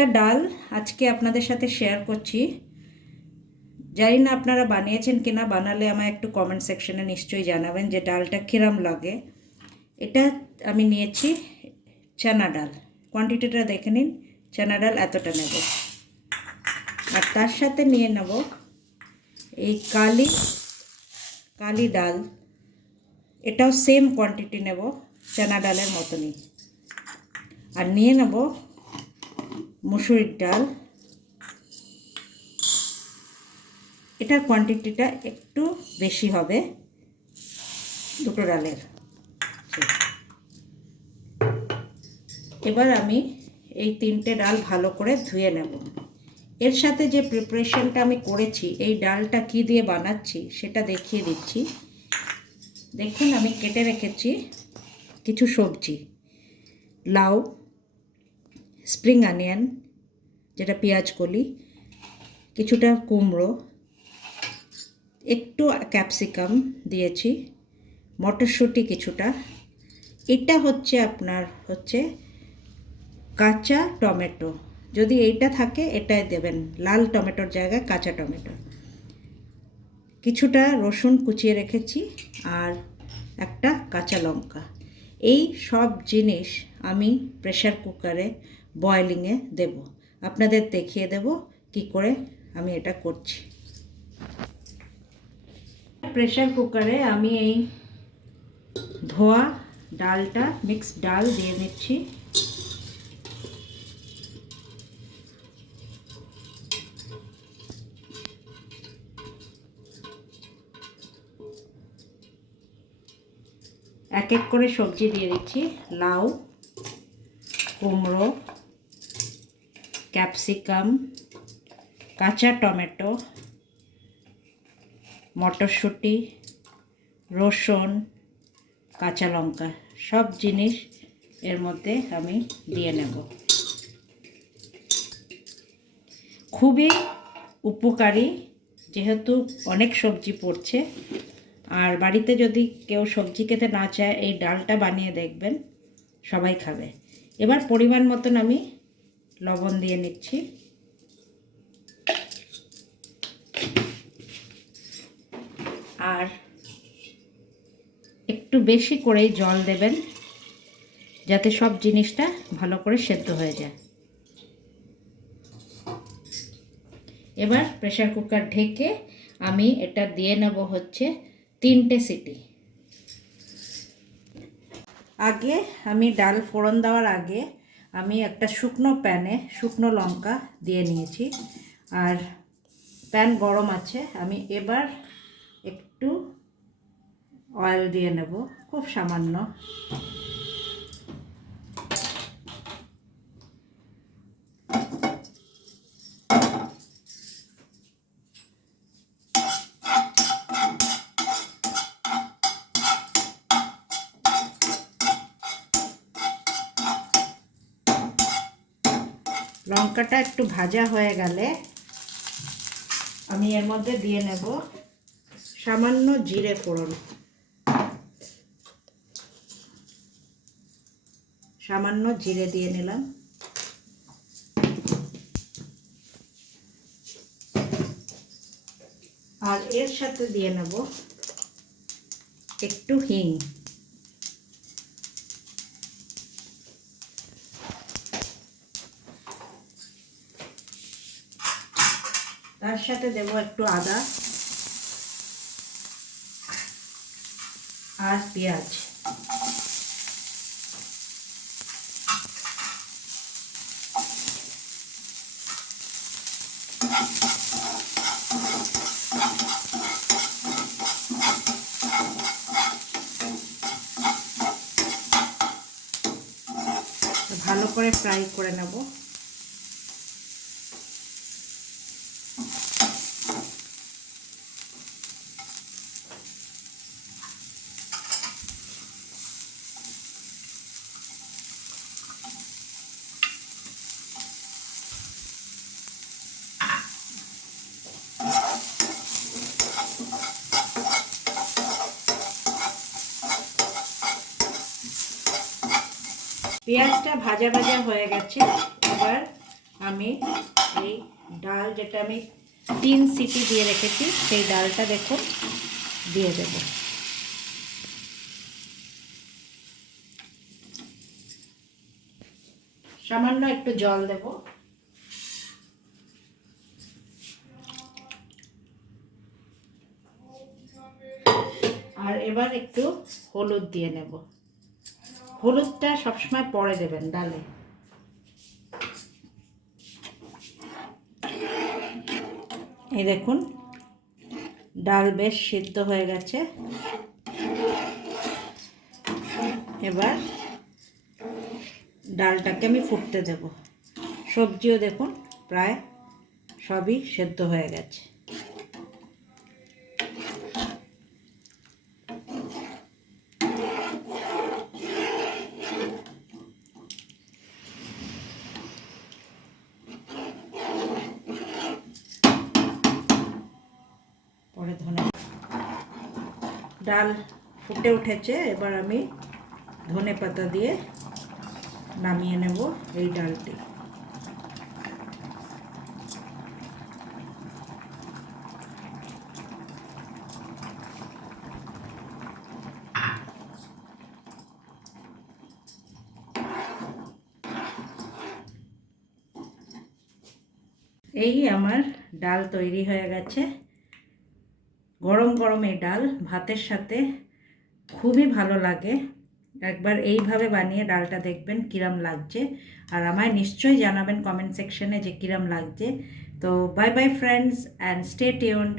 একটা ডাল আজকে আপনাদের সাথে শেয়ার করছি। জানি না আপনারা বানিয়েছেন কিনা, বানালে আমায় একটু কমেন্ট সেকশনে নিশ্চয়ই জানাবেন যে ডালটা কিরম লাগে। এটা আমি নিয়েছি চানা ডাল, কোয়ান্টিটিটা দেখে নিন। চানা ডাল এতটা নেব, আর তার সাথে নিয়ে নেব এই কালি ডাল, এটাও সেম কোয়ান্টিটি নেব, চানা ডালের মতনই। আর নিয়ে নেব মুসুরির ডাল, এটার কোয়ান্টিটিটা একটু বেশি হবে দুটো ডালের। এবার আমি এই তিনটে ডাল ভালো করে ধুয়ে নেব। এর সাথে যে প্রিপারেশনটা আমি করেছি, এই ডালটা কি দিয়ে বানাচ্ছি সেটা দেখিয়ে দিচ্ছি। দেখুন, আমি কেটে রেখেছি কিছু সবজি, লাউ, স্প্রিং অনিয়ন যেটা পেঁয়াজ কলি, কিছুটা কুমড়ো, একটু ক্যাপসিকাম দিয়েছি, মটরশুঁটি কিছুটা। এটা হচ্ছে আপনার কাঁচা টমেটো, যদি এইটা থাকে এটাই দেবেন, লাল টমেটোর জায়গায় কাঁচা টমেটো। কিছুটা রসুন কুচিয়ে রেখেছি আর একটা কাঁচা লঙ্কা। এই সব জিনিস আমি প্রেসার কুকারে বয়েলিংয়ে দেব, আপনাদের দেখিয়ে দেব কি করে আমি এটা করছি। প্রেসার কুকারে আমি এই ধোয়া ডালটা, মিক্সড ডাল দিয়ে নিচ্ছি। এক এক করে সবজি দিয়ে দিচ্ছি, লাউ, কুমড়ো, ক্যাপসিকাম, কাঁচা টমেটো, মটরশুঁটি, রসুন, কাঁচা লঙ্কা, সব জিনিস এর মধ্যে আমি দিয়ে নেব। খুবই উপকারী, যেহেতু অনেক সবজি পড়ছে। আর বাড়িতে যদি কেউ সবজি খেতে না চায়, এই ডালটা বানিয়ে দেখবেন, সবাই খাবে। এবার পরিমাণ মতন আমি লবণ দিয়ে নিচ্ছি। আর একটু বেশি করেই জল দেবেন, যাতে সব জিনিসটা ভালো করে সেদ্ধ হয়ে যায়। এবার প্রেসার কুকার ঢেকে আমি এটা দিয়ে নেব 3টে সিটি। আগে আমি ডাল ফোড়ন দেওয়ার আগে আমি একটা শুকনো প্যানে শুকনো লঙ্কা দিয়ে নিয়েছি, আর প্যান গরম আছে। আমি এবার একটু অয়েল দিয়ে নেব, খুব সামান্য। লঙ্কাটা একটু ভাজা হয়ে গেলে আমি এর মধ্যে দিয়ে নেব সামান্য জিরে ফোড়ন, সামান্য জিরে দিয়ে নিলাম। আর এর সাথে দিয়ে নেব একটু হিং। তার সাথে দেব একটু আদা আর পেঁয়াজ। ভালো করে ফ্রাই করে নেব। পেঁয়াজটা ভাজা ভাজা হয়ে গেছে। এবার আমি আমি এই ডাল যেটা আমি 3 সিটি দিয়ে রেখেছি সেই ডালটা দেখুন দিয়ে দেব। সামান্য একটু জল দেব। আর এবার একটু হলুদ দিয়ে নেব। হলুদটা সবসময় পরে দেবেন ডালে। এই দেখুন ডাল বেশ সিদ্ধ হয়ে গেছে। এবার ডালটাকে আমি ফুটতে দেব। সবজিও দেখুন প্রায় সবই সেদ্ধ হয়ে গেছে। পরে ধনে ডাল ফুটে উঠেছে, এবার আমি ধনে পাতা দিয়ে নামিয়ে নেব এই ডালটি। এই আমার ডাল তৈরি হয়ে গেছে। গরম গরম এই ডাল ভাতের সাথে খুবই ভালো লাগে। একবার এইভাবে বানিয়ে ডালটা দেখবেন কিরম লাগছে, আর আমায় নিশ্চয়ই জানাবেন কমেন্ট সেকশনে যে কিরম লাগছে। তো bye bye friends and stay tuned.